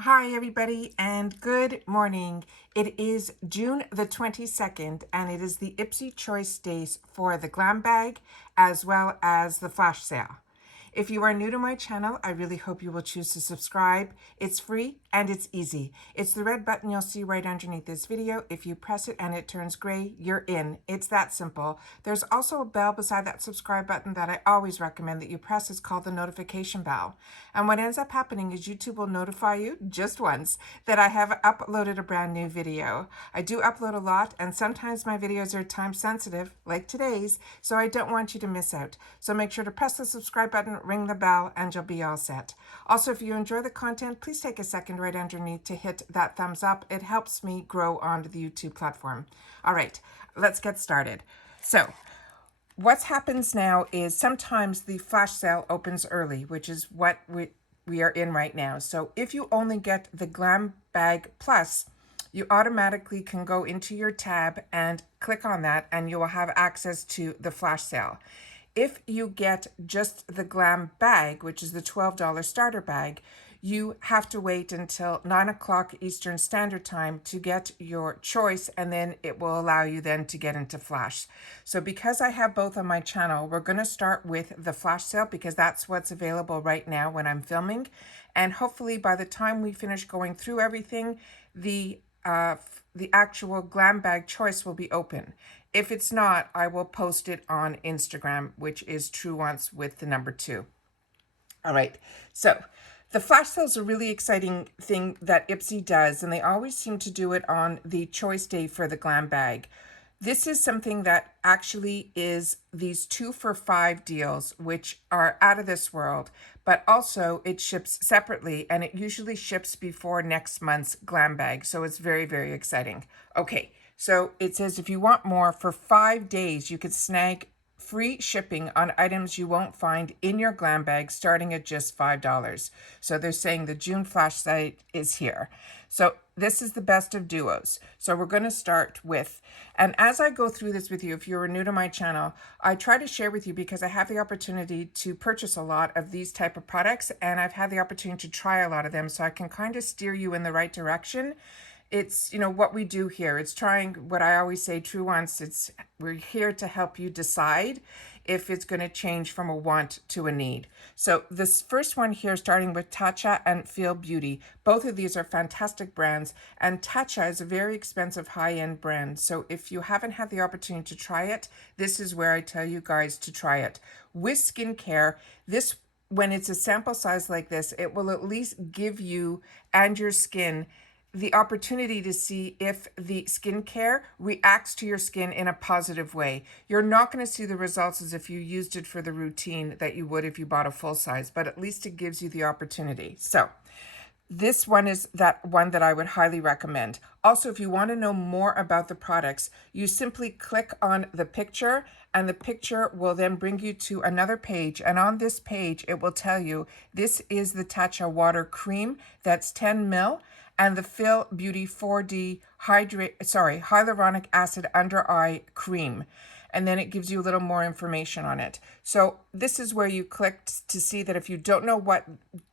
Hi, everybody, and good morning. It is June the 22nd, and it is the IPSY Choice Days for the Glam Bag as well as the flash sale. If you are new to my channel, I really hope you will choose to subscribe. It's free and it's easy. It's the red button you'll see right underneath this video. If you press it and it turns gray, you're in. It's that simple. There's also a bell beside that subscribe button that I always recommend that you press. It's called the notification bell. And what ends up happening is YouTube will notify you just once that I have uploaded a brand new video. I do upload a lot, and sometimes my videos are time sensitive, like today's, so I don't want you to miss out. So make sure to press the subscribe button, ring the bell, and you'll be all set. Also, if you enjoy the content, please take a second right underneath to hit that thumbs up. It helps me grow onto the YouTube platform. All right, let's get started. So what happens now is sometimes the flash sale opens early, which is what we are in right now. So if you only get the Glam Bag Plus, you automatically can go into your tab and click on that, and you will have access to the flash sale. If you get just the Glam Bag, which is the $12 starter bag, you have to wait until 9 o'clock Eastern Standard Time to get your choice, and then it will allow you then to get into flash. So because I have both on my channel, we're going to start with the flash sale because that's what's available right now when I'm filming. And hopefully by the time we finish going through everything, the actual Glam Bag choice will be open. If it's not, I will post it on Instagram, which is TrueOnce with the number 2. All right, so the flash sale is a really exciting thing that IPSY does, and they always seem to do it on the choice day for the Glam Bag. This is something that actually is these 2 for $5 deals, which are out of this world, but also it ships separately, and it usually ships before next month's Glam Bag. So it's very, very exciting. Okay, so it says if you want more, for 5 days, you could snag free shipping on items you won't find in your Glam Bag starting at just $5. So they're saying the June flash site is here. So this is the best of duos. So we're going to start with, and as I go through this with you, if you're new to my channel, I try to share with you because I have the opportunity to purchase a lot of these type of products, and I've had the opportunity to try a lot of them, so I can kind of steer you in the right direction. It's, you know, what we do here. It's trying what I always say, TrueOnce. We're here to help you decide if it's going to change from a want to a need. So this first one here, starting with Tatcha and Feel Beauty. Both of these are fantastic brands, and Tatcha is a very expensive high-end brand. So if you haven't had the opportunity to try it, this is where I tell you guys to try it. With skincare, when it's a sample size like this, it will at least give you and your skin the opportunity to see if the skincare reacts to your skin in a positive way. You're not going to see the results as if you used it for the routine that you would if you bought a full size, but at least it gives you the opportunity. So this one is that one that I would highly recommend. Also, if you want to know more about the products, you simply click on the picture, and the picture will then bring you to another page. And on this page, it will tell you this is the Tatcha Water Cream. That's 10 ml. And the Feel Beauty 4D Hyaluronic Acid Under Eye Cream. And then it gives you a little more information on it. So this is where you click to see that if you don't know what,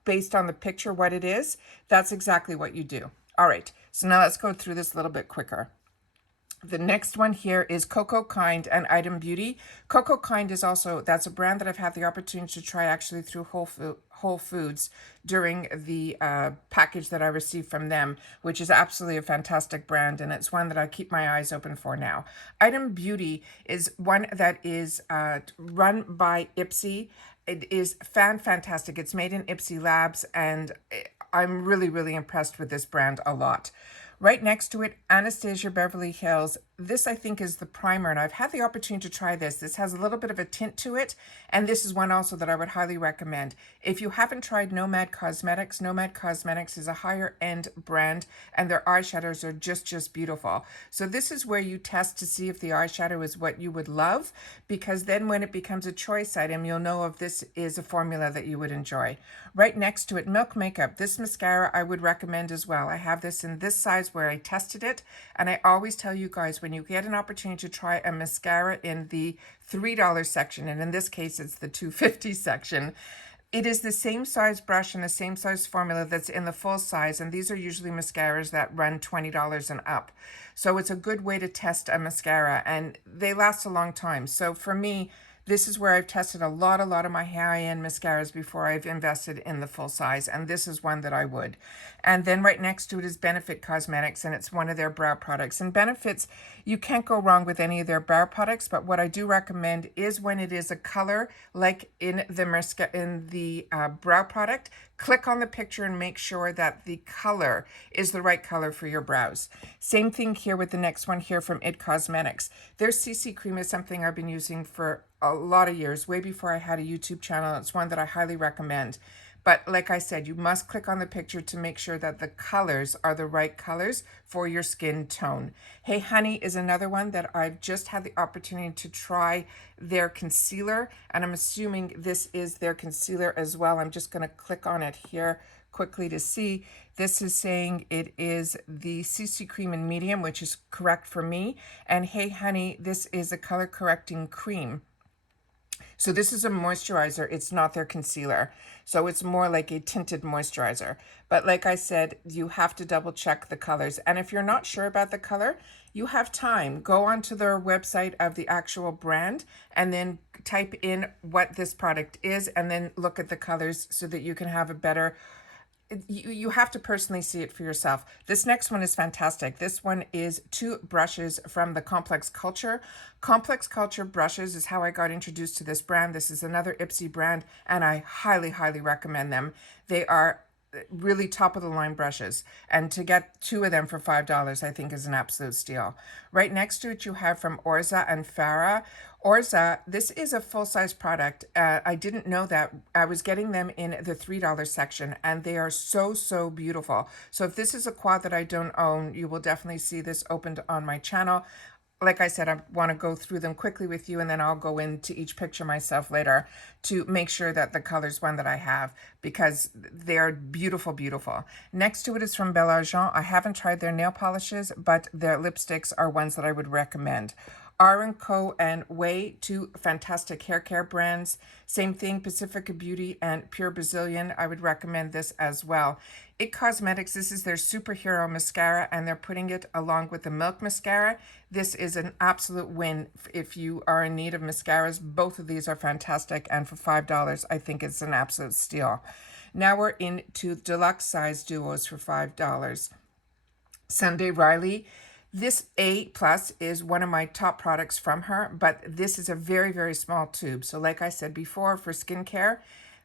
based on the picture, what it is, that's exactly what you do. All right, so now let's go through this a little bit quicker. The next one here is Coco Kind and Item Beauty. Coco Kind is also, that's a brand that I've had the opportunity to try actually through Whole Foods during the package that I received from them, which is absolutely a fantastic brand, and it's one that I keep my eyes open for now. Item Beauty is one that is run by IPSY. It is fantastic. It's made in IPSY Labs, and I'm really, really impressed with this brand a lot. Right next to it, Anastasia Beverly Hills. This, I think, is the primer, and I've had the opportunity to try this. This has a little bit of a tint to it, and this is one also that I would highly recommend. If you haven't tried Nomad Cosmetics, Nomad Cosmetics is a higher-end brand, and their eyeshadows are just beautiful. So this is where you test to see if the eyeshadow is what you would love, because then when it becomes a choice item, you'll know if this is a formula that you would enjoy. Right next to it, Milk Makeup. This mascara I would recommend as well. I have this in this size where I tested it, and I always tell you guys, when you get an opportunity to try a mascara in the $3 section, and in this case it's the $2.50 section, It is the same size brush and the same size formula that's in the full size, and these are usually mascaras that run $20 and up. So it's a good way to test a mascara, and they last a long time. So for me, this is where I've tested a lot of my high-end mascaras before I've invested in the full size, and this is one that I would. And then right next to it is Benefit Cosmetics, and it's one of their brow products. And Benefits, you can't go wrong with any of their brow products, but what I do recommend is when it is a color, like in the brow product, click on the picture and make sure that the color is the right color for your brows. Same thing here with the next one here from IT Cosmetics. Their CC cream is something I've been using for a lot of years, way before I had a YouTube channel. It's one that I highly recommend. But like I said, you must click on the picture to make sure that the colors are the right colors for your skin tone. Hey Honey is another one that I've just had the opportunity to try their concealer, and I'm assuming this is their concealer as well. I'm just going to click on it here quickly to see. This is saying it is the CC cream in medium, which is correct for me. And Hey Honey, this is a color correcting cream. So this is a moisturizer. It's not their concealer. So it's more like a tinted moisturizer. But like I said, you have to double check the colors. And if you're not sure about the color, you have time. Go onto their website of the actual brand and then type in what this product is and then look at the colors so that you can have a better... You have to personally see it for yourself. This next one is fantastic. This one is 2 brushes from the Complex Culture. Complex Culture brushes is how I got introduced to this brand. This is another IPSY brand, and I highly recommend them. They are really top of the line brushes, and to get 2 of them for $5 I think is an absolute steal. Right next to it you have from Orza and Farah. Orza, this is a full-size product. I didn't know that. I was getting them in the $3 section, and they are so beautiful. So if this is a quad that I don't own, you will definitely see this opened on my channel. Like I said, I want to go through them quickly with you, and then I'll go into each picture myself later to make sure that the color's one that I have, because they're beautiful. Next to it is from Belle Argent. I haven't tried their nail polishes, but their lipsticks are ones that I would recommend. R & Co. and Way, 2 fantastic hair care brands. Same thing, Pacifica Beauty and Pure Brazilian. I would recommend this as well. IT Cosmetics, this is their superhero mascara, and they're putting it along with the Milk Mascara. This is an absolute win if you are in need of mascaras. Both of these are fantastic, and for $5, I think it's an absolute steal. Now we're into deluxe size duos for $5. Sunday Riley. This A+ is one of my top products from her, but this is a very small tube. So like I said before, for skincare,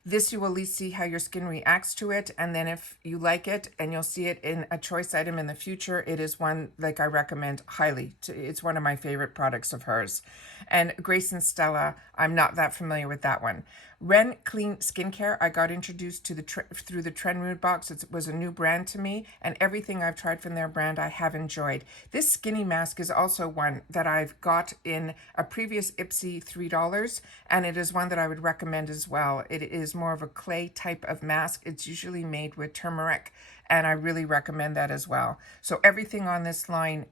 this you will at least see how your skin reacts to it, and then if you like it and you'll see it in a choice item in the future, it is one like I recommend highly. It's one of my favorite products of hers. And Grace and Stella, I'm not that familiar with that one. Ren Clean Skincare, I got introduced to through the Trend Mood box. It was a new brand to me, and everything I've tried from their brand I have enjoyed. This skinny mask is also one that I've got in a previous IPSY $3, and it is one that I would recommend as well. It is more of a clay type of mask. It's usually made with turmeric, and I really recommend that as well. So everything on this line,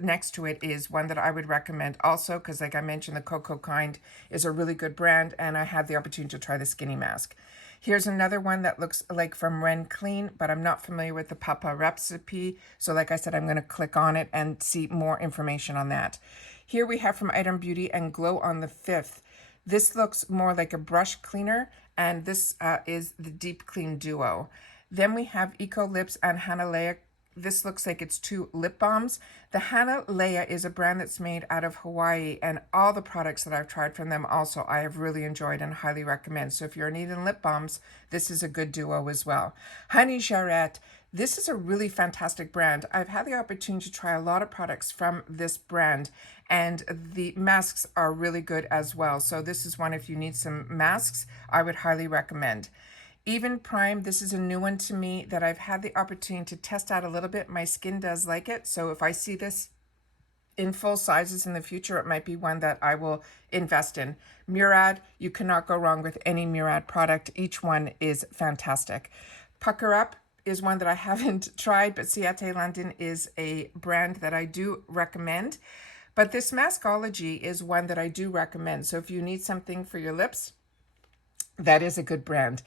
next to it is one that I would recommend also, because like I mentioned, the Cocoa Kind is a really good brand, and I had the opportunity to try the skinny mask. Here's another one that looks like from Ren Clean, but I'm not familiar with the Papa recipe. So like I said, I'm going to click on it and see more information on that. Here we have from Item Beauty and Glow on the 5th. This looks more like a brush cleaner, and this is the Deep Clean Duo. Then we have Eco Lips and Hanalea. This looks like it's 2 lip balms. The Hanalea is a brand that's made out of Hawaii, and all the products that I've tried from them also I have really enjoyed and highly recommend. So if you're needing lip balms, this is a good duo as well. Honey Jarrette, this is a really fantastic brand. I've had the opportunity to try a lot of products from this brand, and the masks are really good as well. So this is one, if you need some masks, I would highly recommend. Even Prime, this is a new one to me that I've had the opportunity to test out a little bit. My skin does like it, so if I see this in full sizes in the future, it might be one that I will invest in. Murad, you cannot go wrong with any Murad product. Each one is fantastic. Pucker Up is one that I haven't tried, but Ciate London is a brand that I do recommend. But this Maskology is one that I do recommend. So if you need something for your lips, That is a good brand.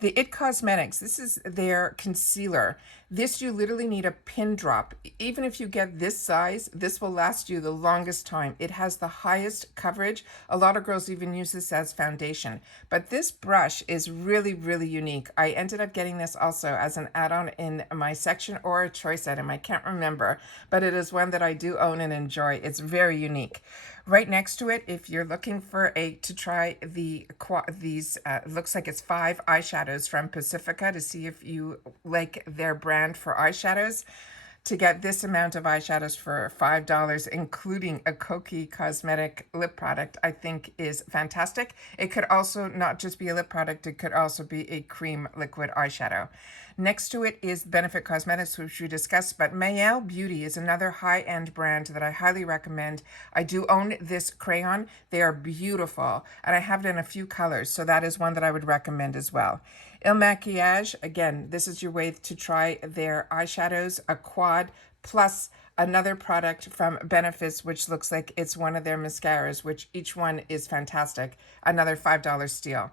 The It Cosmetics, this is their concealer. This you literally need a pin drop. Even if you get this size, this will last you the longest time. It has the highest coverage. A lot of girls even use this as foundation. But this brush is really, really unique. I ended up getting this also as an add-on in my section or a choice item. I can't remember, but it is one that I do own and enjoy. It's very unique. Right next to it, if you're looking for to try these, looks like it's 5 eyeshadows from Pacifica to see if you like their brand for eyeshadows. To get this amount of eyeshadows for $5, including a Koki cosmetic lip product, I think is fantastic. It could also not just be a lip product, it could also be a cream liquid eyeshadow. Next to it is Benefit Cosmetics, which we discussed, but Mayel Beauty is another high-end brand that I highly recommend. I do own this crayon. They are beautiful, and I have it in a few colors, so that is one that I would recommend as well. Il Maquillage, again, this is your way to try their eyeshadows, a quad, plus another product from Benefits, which looks like it's one of their mascaras, which each one is fantastic, another $5 steal.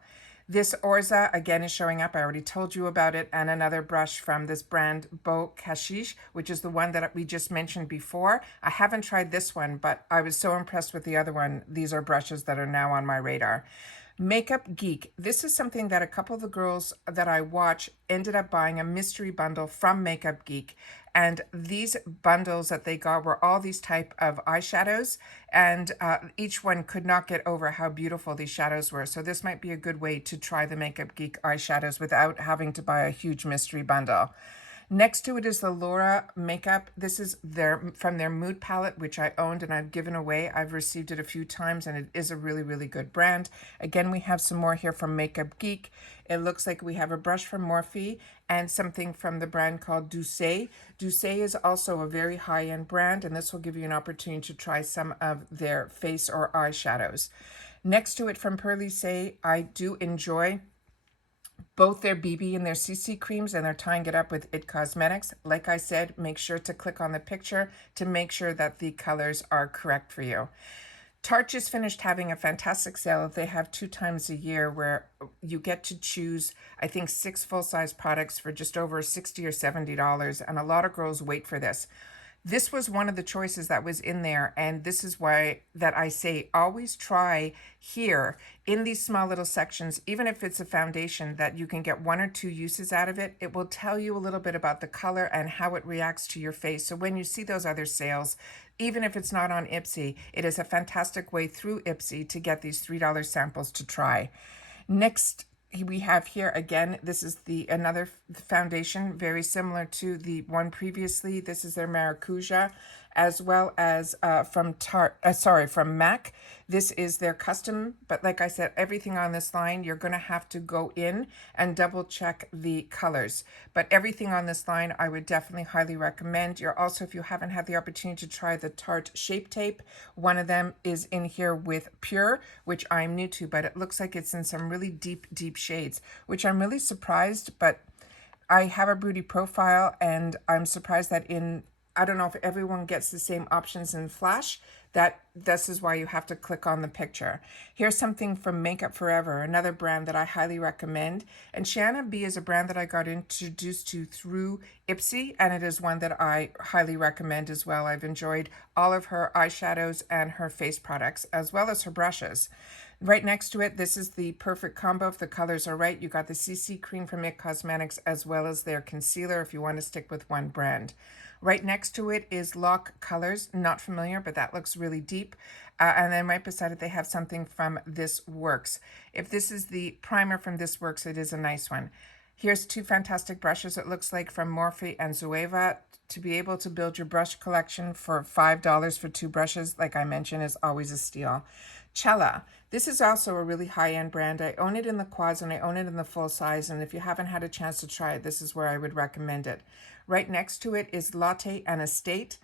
This Orza, again, is showing up. I already told you about it. And another brush from this brand, Beau Cachiche, which is the one that we just mentioned before. I haven't tried this one, but I was so impressed with the other one. These are brushes that are now on my radar. Makeup Geek. This is something that a couple of the girls that I watch ended up buying a mystery bundle from Makeup Geek. And these bundles that they got were all these type of eyeshadows, and each one could not get over how beautiful these shadows were. So this might be a good way to try the Makeup Geek eyeshadows without having to buy a huge mystery bundle. Next to it is the Laura makeup. This is from their Mood palette, which I owned and I've given away. I've received it a few times and it is a really, really good brand. Again, we have some more here from Makeup Geek. It looks like we have a brush from Morphe and something from the brand called Dupes. Dupes is also a very high-end brand, and this will give you an opportunity to try some of their face or eyeshadows. Next to it from Perlise, I do enjoy both their BB and their CC creams, and they're tying it up with It Cosmetics. Like I said, make sure to click on the picture to make sure that the colors are correct for you. Tarte just finished having a fantastic sale. They have 2 times a year where you get to choose, I think, 6 full-size products for just over $60 or $70, and a lot of girls wait for this. This was one of the choices that was in there, and this is why that I say always try here in these small little sections, even if it's a foundation, that you can get 1 or 2 uses out of it. It will tell you a little bit about the color and how it reacts to your face. So when you see those other sales, even if it's not on IPSY, it is a fantastic way through IPSY to get these $3 samples to try. Next, we have here again, this is another foundation very similar to the one previously. This is their Maracuja, as well as from MAC. This is their custom, but like I said, everything on this line, you're going to have to go in and double check the colors. But everything on this line, I would definitely highly recommend. You're also, if you haven't had the opportunity to try the Tarte Shape Tape, one of them is in here with Pure, which I'm new to, but it looks like it's in some really deep, deep shades, which I'm really surprised, but I have a broody profile, and I'm surprised that I don't know if everyone gets the same options in Flash. This is why you have to click on the picture. Here's something from Makeup Forever, another brand that I highly recommend. And Shanna B is a brand that I got introduced to through IPSY, and it is one that I highly recommend as well. I've enjoyed all of her eyeshadows and her face products, as well as her brushes. Right next to it, this is the perfect combo if the colors are right. You got the CC cream from It Cosmetics, as well as their concealer if you want to stick with one brand. Right next to it is Lock Colors. Not familiar, but that looks really deep. And then right beside it, they have something from This Works. If this is the primer from This Works, it is a nice one. Here's 2 fantastic brushes, it looks like, from Morphe and Zoeva. To be able to build your brush collection for $5 for 2 brushes, like I mentioned, is always a steal. Cella. This is also a really high-end brand. I own it in the quads and I own it in the full size, and if you haven't had a chance to try it, this is where I would recommend it. Right next to it is Latte and Estate.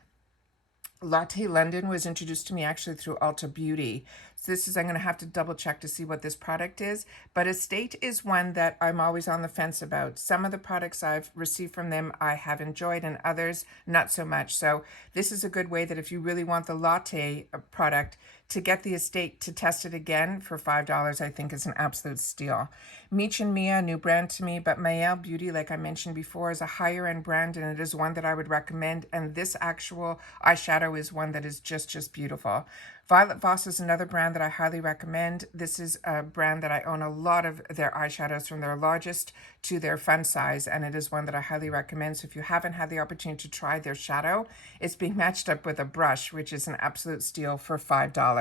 Latte London was introduced to me actually through Ulta Beauty. So this is, I'm going to have to double check to see what this product is. But Estate is one that I'm always on the fence about. Some of the products I've received from them I have enjoyed, and others not so much. So this is a good way that if you really want the latte product, to get the Estate to test it again for $5, I think is an absolute steal. Meech and Mia, new brand to me, but Mael Beauty, like I mentioned before, is a higher end brand, and it is one that I would recommend. And this actual eyeshadow is one that is just beautiful. Violet Voss is another brand that I highly recommend. This is a brand that I own a lot of their eyeshadows, from their largest to their fun size, and it is one that I highly recommend. So if you haven't had the opportunity to try their shadow, it's being matched up with a brush, which is an absolute steal for $5.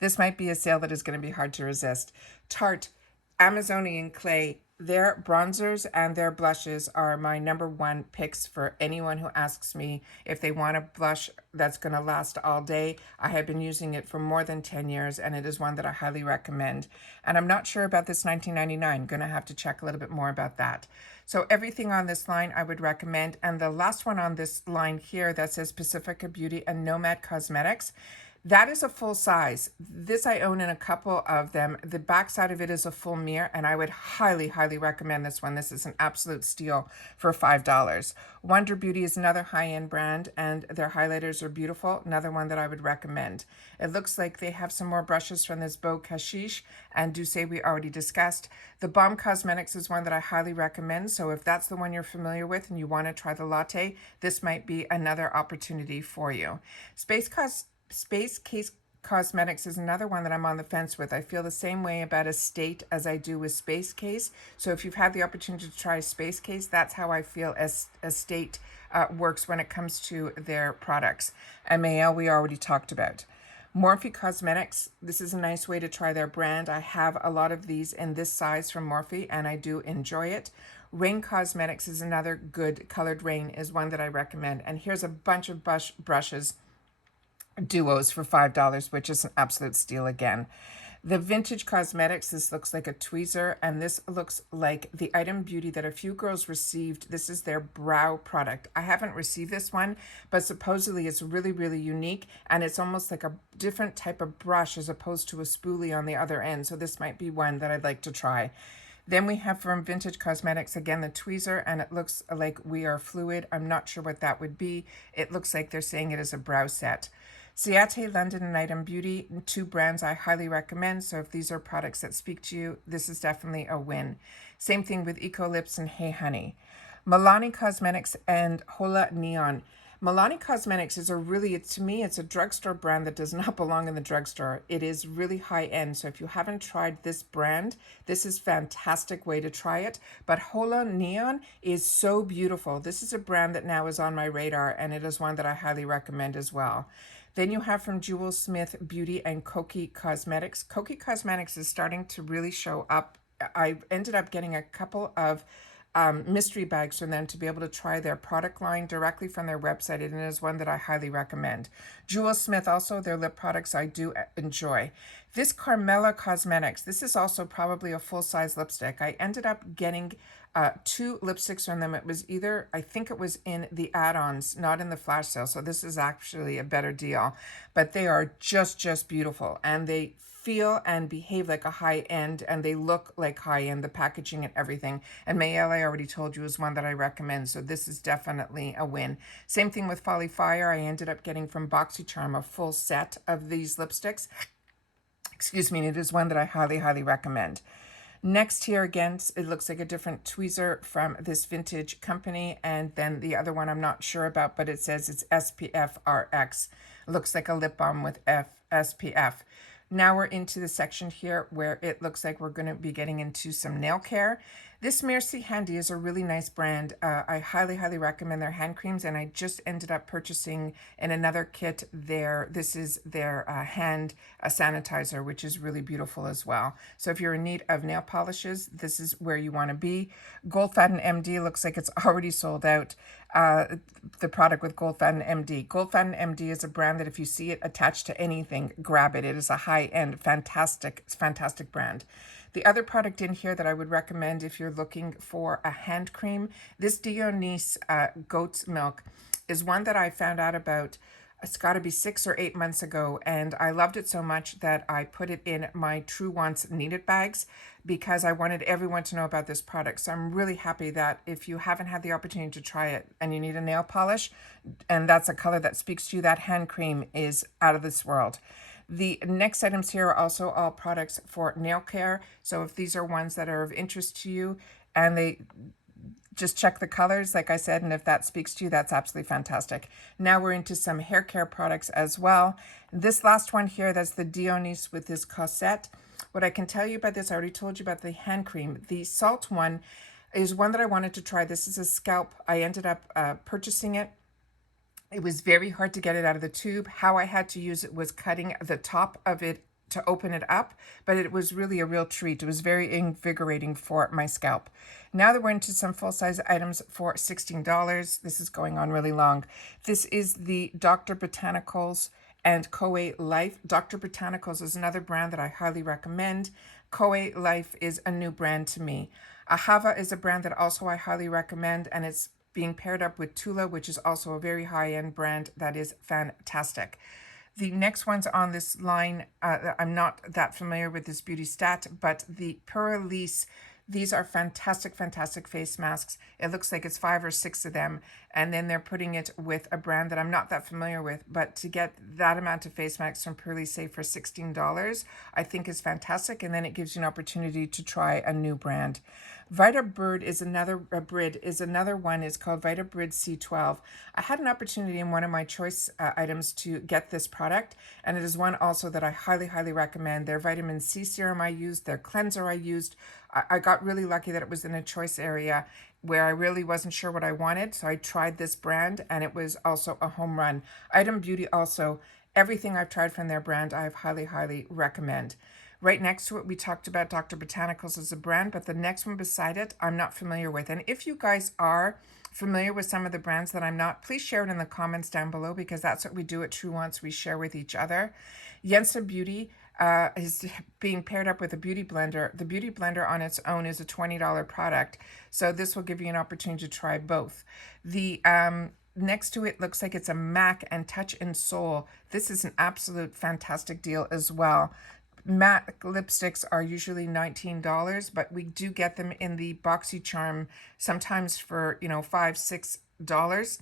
This might be a sale that is going to be hard to resist. Tarte Amazonian Clay, their bronzers and their blushes are my #1 picks for anyone who asks me if they want a blush that's going to last all day. I have been using it for more than 10 years, and it is one that I highly recommend. And I'm not sure about this $19.99. Going to have to check a little bit more about that. So everything on this line I would recommend. And the last one on this line here that says Pacifica Beauty and Nomad Cosmetics, that is a full size. This I own in a couple of them. The back side of it is a full mirror, and I would highly recommend this one. This is an absolute steal for $5. Wonder Beauty is another high-end brand, and their highlighters are beautiful. Another one that I would recommend. It looks like they have some more brushes from this Beau Cashish and Douce we already discussed. The Balm Cosmetics is one that I highly recommend. So if that's the one you're familiar with and you want to try the latte, this might be another opportunity for you. Space Case Cosmetics is another one that I'm on the fence with. I feel the same way about Estate as I do with Space Case. So if you've had the opportunity to try Space Case, that's how I feel Estate works when it comes to their products. And Mael we already talked about. Morphe Cosmetics, this is a nice way to try their brand. I have a lot of these in this size from Morphe, and I do enjoy it. Rain Cosmetics is another good. Colored Rain is one that I recommend. And here's a bunch of brushes, duos for $5, which is an absolute steal again. The Vintage Cosmetics, this looks like a tweezer, and this looks like the Item Beauty that a few girls received. This is their brow product. I haven't received this one, but supposedly it's really unique, and it's almost like a different type of brush as opposed to a spoolie on the other end. So this might be one that I'd like to try. Then we have from Vintage Cosmetics, again, the tweezer, and it looks like We Are Fluid. I'm not sure what that would be. It looks like they're saying it is a brow set. Ciate, London, and Item Beauty, two brands I highly recommend. So if these are products that speak to you, this is definitely a win. Same thing with Eco Lips and Hey Honey. Milani Cosmetics and Hola Neon. Milani Cosmetics is to me, it's a drugstore brand that does not belong in the drugstore. It is really high end. So if you haven't tried this brand, this is a fantastic way to try it. But Hola Neon is so beautiful. This is a brand that now is on my radar, and it is one that I highly recommend as well. Then you have from Jewel Smith Beauty and Koki Cosmetics. Koki Cosmetics is starting to really show up. I ended up getting a couple of mystery bags from them to be able to try their product line directly from their website, and it is one that I highly recommend. Jewel Smith also, their lip products I do enjoy. This Carmela Cosmetics, this is also probably a full-size lipstick. I ended up getting 2 lipsticks from them. It was either, I think it was in the add-ons, not in the flash sale, so this is actually a better deal. But they are just beautiful, and they feel and behave like a high end, and they look like high end, the packaging and everything. And Mael, I already told you, is one that I recommend, so this is definitely a win. Same thing with Folly Fire. I ended up getting from BoxyCharm a full set of these lipsticks. Excuse me, and it is one that I highly recommend. Next here again, it looks like a different tweezer from this vintage company, and then the other one I'm not sure about, but it says it's SPF RX. Looks like a lip balm with SPF. Now we're into the section here where it looks like we're going to be getting into some nail care. This Merci Handy is a really nice brand. I highly recommend their hand creams, and I just ended up purchasing in another kit this is their hand sanitizer, which is really beautiful as well. So if you're in need of nail polishes, this is where you want to be. Goldfaden MD looks like it's already sold out. The product with Goldfaden MD. Goldfaden MD is a brand that if you see it attached to anything, grab it. It is a high-end, fantastic brand. The other product in here that I would recommend if you're looking for a hand cream, this Dionys goat's milk is one that I found out about it's got to be 6 or 8 months ago, and I loved it so much that I put it in my True Wants Needed bags because I wanted everyone to know about this product. So I'm really happy that if you haven't had the opportunity to try it and you need a nail polish, and that's a color that speaks to you, that hand cream is out of this world. The next items here are also all products for nail care. So if these are ones that are of interest to you and they just check the colors, like I said, and if that speaks to you, that's absolutely fantastic. Now we're into some hair care products as well. This last one here, that's the Dionys with this Cosette. What I can tell you about this, I already told you about the hand cream. The salt one is one that I wanted to try. This is a scalp. I ended up purchasing it. It was very hard to get it out of the tube. How I had to use it was cutting the top of it to open it up, but it was really a real treat. It was very invigorating for my scalp. Now that we're into some full-size items for $16, this is going on really long. This is the Dr. Botanicals and Koei Life. Dr. Botanicals is another brand that I highly recommend. Koei Life is a new brand to me. Ahava is a brand that also I highly recommend, and it's being paired up with Tula, which is also a very high-end brand that is fantastic. The next ones on this line, I'm not that familiar with this Beauty Stat, but the Puralise, these are fantastic, fantastic face masks. It looks like it's 5 or 6 of them, and then they're putting it with a brand that I'm not that familiar with, but to get that amount of face masks from Puralise for $16, I think is fantastic, and then it gives you an opportunity to try a new brand. Vitabrid is another one. It's called Vitabrid C12. I had an opportunity in one of my choice items to get this product, and it is one also that I highly, highly recommend. Their vitamin C serum I used, their cleanser I used. I got really lucky that it was in a choice area where I really wasn't sure what I wanted, so I tried this brand, and it was also a home run. Item Beauty also, everything I've tried from their brand, I highly, highly recommend. Right next to it, we talked about Dr. Botanicals as a brand, but the next one beside it, I'm not familiar with. And if you guys are familiar with some of the brands that I'm not, please share it in the comments down below, because that's what we do at True Wants. We share with each other. Yensa Beauty is being paired up with a beauty blender. The beauty blender on its own is a $20 product. So this will give you an opportunity to try both. The next to it looks like it's a MAC and Touch and Soul. This is an absolute fantastic deal as well. Matte lipsticks are usually $19, but we do get them in the BoxyCharm sometimes for, $5, $6.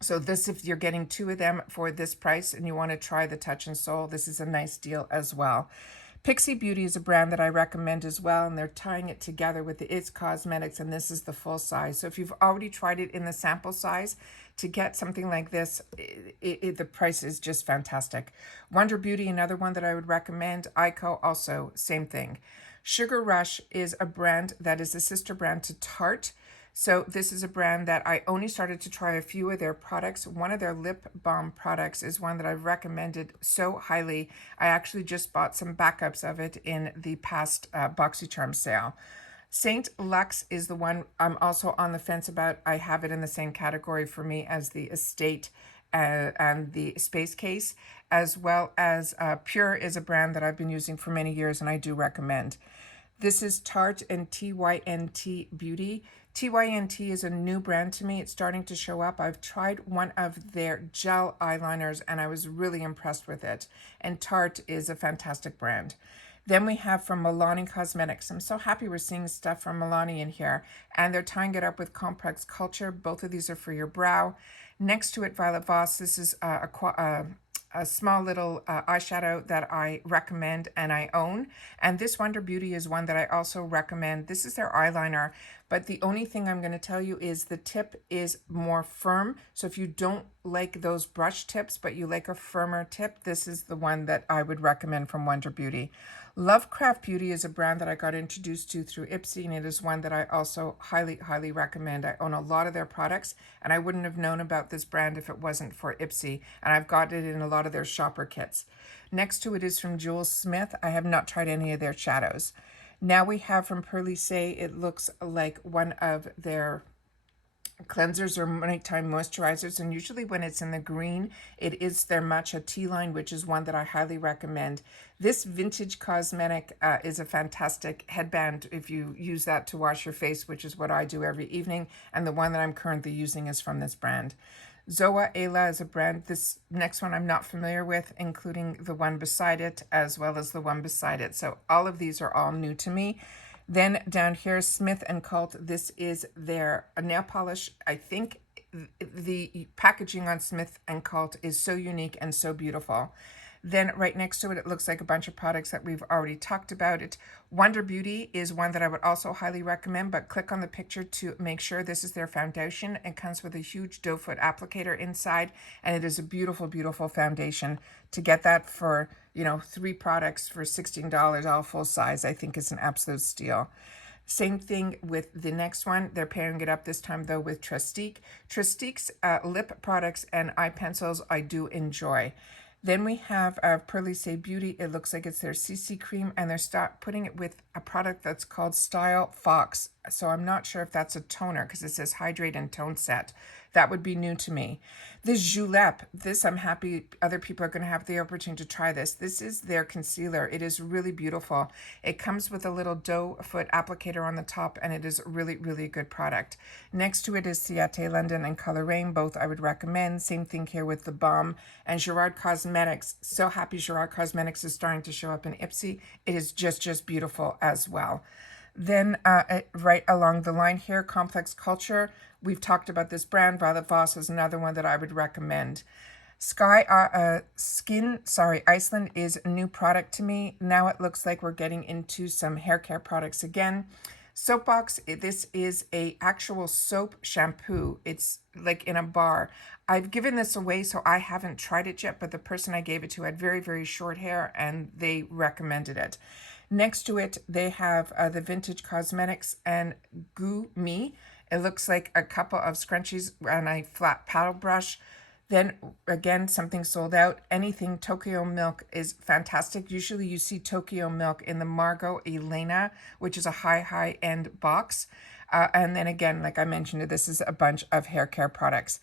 So this, if you're getting 2 of them for this price and you want to try the Touch and Soul, this is a nice deal as well. Pixie Beauty is a brand that I recommend as well, and they're tying it together with the It's Cosmetics, and this is the full size. So if you've already tried it in the sample size, to get something like this, the price is just fantastic. Wonder Beauty, another one that I would recommend. Ico, also, same thing. Sugar Rush is a brand that is a sister brand to Tarte. So this is a brand that I only started to try a few of their products. One of their lip balm products is one that I've recommended so highly. I actually just bought some backups of it in the past BoxyCharm sale. Saint Lux is the one I'm also on the fence about. I have it in the same category for me as the Estate and the Space Case, as well as Pure is a brand that I've been using for many years and I do recommend. This is Tarte and TYNT Beauty. TYNT is a new brand to me. It's starting to show up. I've tried one of their gel eyeliners and I was really impressed with it. And Tarte is a fantastic brand. Then we have from Milani Cosmetics. I'm so happy we're seeing stuff from Milani in here. And they're tying it up with Complex Culture. Both of these are for your brow. Next to it, Violet Voss. This is a small little eyeshadow that I recommend and I own. And this Wonder Beauty is one that I also recommend. This is their eyeliner, but the only thing I'm going to tell you is the tip is more firm. So if you don't like those brush tips, but you like a firmer tip, this is the one that I would recommend from Wonder Beauty. Lovecraft Beauty is a brand that I got introduced to through IPSY, and it is one that I also highly, highly recommend. I own a lot of their products, and I wouldn't have known about this brand if it wasn't for IPSY, and I've got it in a lot of their shopper kits. Next to it is from Jules Smith. I have not tried any of their shadows. Now we have from Purlisse, it looks like one of their cleansers or nighttime moisturizers, and usually when it's in the green, it is their matcha tea line, which is one that I highly recommend. This Vintage Cosmetic is a fantastic headband if you use that to wash your face, which is what I do every evening, and the one that I'm currently using is from this brand. Zoa Ayla is a brand. This next one I'm not familiar with, including the one beside it as well as the one beside it. So all of these are all new to me. Then down here, Smith and Cult. This is their nail polish. I think the packaging on Smith and Cult is so unique and so beautiful. Then right next to it, it looks like a bunch of products that we've already talked about. It Wonder Beauty is one that I would also highly recommend, but click on the picture to make sure this is their foundation. It comes with a huge doe foot applicator inside, and it is a beautiful, beautiful foundation. To get that for, 3 products for $16, all full size, I think is an absolute steal. Same thing with the next one. They're pairing it up this time, though, with Trestique. Trestique's lip products and eye pencils I do enjoy. Then we have Pearly Say Beauty. It looks like it's their CC cream, and they're putting it with a product that's called Style Fox. So I'm not sure if that's a toner because it says Hydrate and Tone Set. That would be new to me. This Julep, this I'm happy other people are going to have the opportunity to try this. This is their concealer. It is really beautiful. It comes with a little doe foot applicator on the top, and it is really, really a good product. Next to it is Ciate London and Color Rain. Both I would recommend. Same thing here with the Balm and Gerard Cosmetics. So happy Gerard Cosmetics is starting to show up in IPSY. It is just beautiful as well. Then right along the line here, Complex Culture. We've talked about this brand. Violet Voss is another one that I would recommend. Iceland is a new product to me. Now it looks like we're getting into some hair care products again. Soapbox, this is a actual soap shampoo. It's like in a bar. I've given this away, so I haven't tried it yet, but the person I gave it to had very, very short hair, and they recommended it. Next to it, they have the Vintage Cosmetics and Goo Me. It looks like a couple of scrunchies and a flat paddle brush. Then again, something sold out. Anything Tokyo Milk is fantastic. Usually you see Tokyo Milk in the Margot Elena, which is a high-end box. And then again, like I mentioned, this is a bunch of hair care products.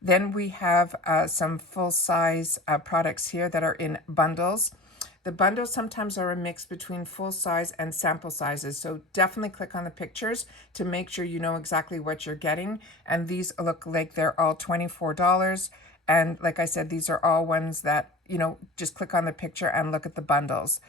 Then we have some full-size products here that are in bundles. The bundles sometimes are a mix between full size and sample sizes, so definitely click on the pictures to make sure you know exactly what you're getting. And these look like they're all $24. And like I said, these are all ones that, just click on the picture and look at the bundles.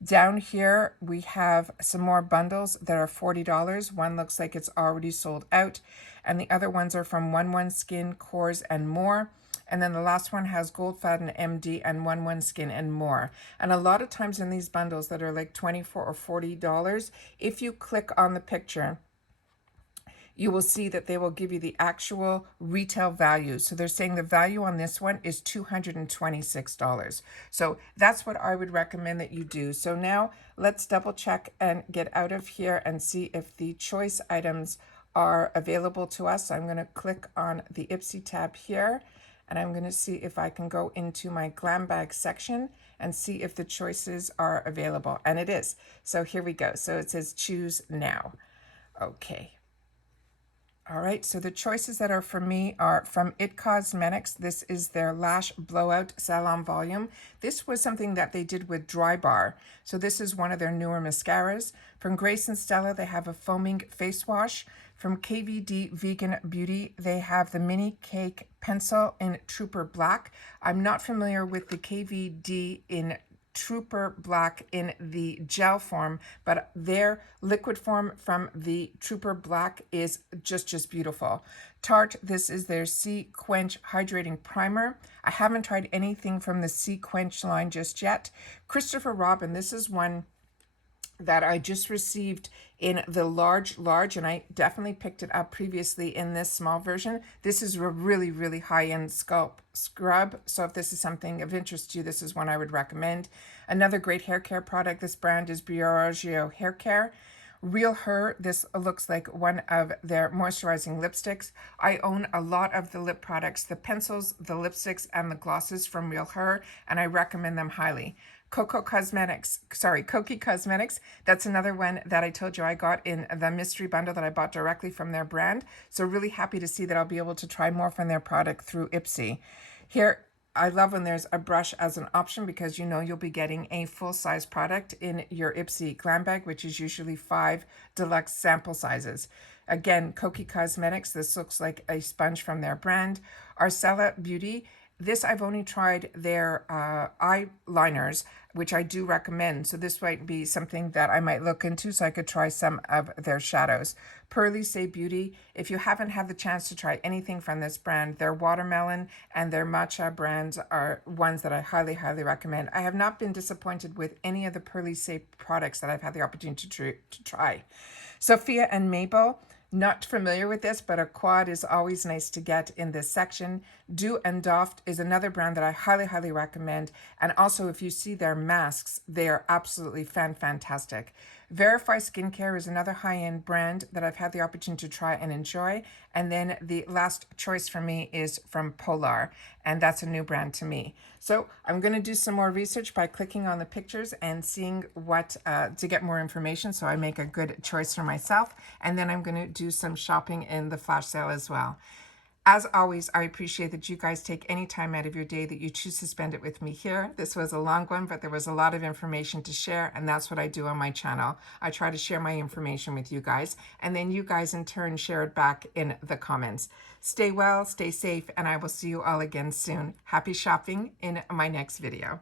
Down here, we have some more bundles that are $40. One looks like it's already sold out, and the other ones are from 11 Skin, Cores, and More. And then the last one has Goldfaden MD and 11 Skin and More. And a lot of times in these bundles that are like $24 or $40, if you click on the picture, you will see that they will give you the actual retail value. So they're saying the value on this one is $226. So that's what I would recommend that you do. So now let's double check and get out of here and see if the choice items are available to us. I'm going to click on the IPSY tab here, and I'm going to see if I can go into my Glam bag section and see if the choices are available. And it is. So here we go. So it says choose now. Okay. All right, so the choices that are for me are from IT Cosmetics. This is their Lash Blowout Salon Volume. This was something that they did with Dry Bar. So this is one of their newer mascaras. From Grace and Stella, they have a foaming face wash. From KVD Vegan Beauty, they have the Mini Cake Pencil in Trooper Black. I'm not familiar with the KVD in Trooper Black in the gel form, but their liquid form from the Trooper Black is just beautiful. Tarte, this is their Sea Quench Hydrating Primer. I haven't tried anything from the Sea Quench line just yet. Christopher Robin, this is one that I just received in the large, and I definitely picked it up previously in this small version. This is a really high-end scalp scrub, so if this is something of interest to you, this is one I would recommend. Another great hair care product, this brand is Briogeo Hair Care. Real Her, this looks like one of their moisturizing lipsticks. I own a lot of the lip products, the pencils, the lipsticks, and the glosses from Real Her, and I recommend them highly. Koki Cosmetics, that's another one that I told you I got in the mystery bundle that I bought directly from their brand. So really happy to see that I'll be able to try more from their product through IPSY. Here, I love when there's a brush as an option because you'll be getting a full-size product in your IPSY Glam bag, which is usually 5 deluxe sample sizes. Again, Koki Cosmetics. This looks like a sponge from their brand. Arcella Beauty. This, I've only tried their eyeliners, which I do recommend. So this might be something that I might look into so I could try some of their shadows. Pearly Say Beauty. If you haven't had the chance to try anything from this brand, their watermelon and their matcha brands are ones that I highly, highly recommend. I have not been disappointed with any of the Pearly Say products that I've had the opportunity to try. Sophia and Mabel. Not familiar with this, but a quad is always nice to get in this section. Do and Doft is another brand that I highly, highly recommend. And also, if you see their masks, they are absolutely fantastic. Verify Skincare is another high-end brand that I've had the opportunity to try and enjoy. And then the last choice for me is from Polar, and that's a new brand to me. So I'm going to do some more research by clicking on the pictures and seeing what to get more information so I make a good choice for myself. And then I'm going to do some shopping in the flash sale as well. As always, I appreciate that you guys take any time out of your day that you choose to spend it with me here. This was a long one, but there was a lot of information to share, and that's what I do on my channel. I try to share my information with you guys, and then you guys in turn share it back in the comments. Stay well, stay safe, and I will see you all again soon. Happy shopping in my next video.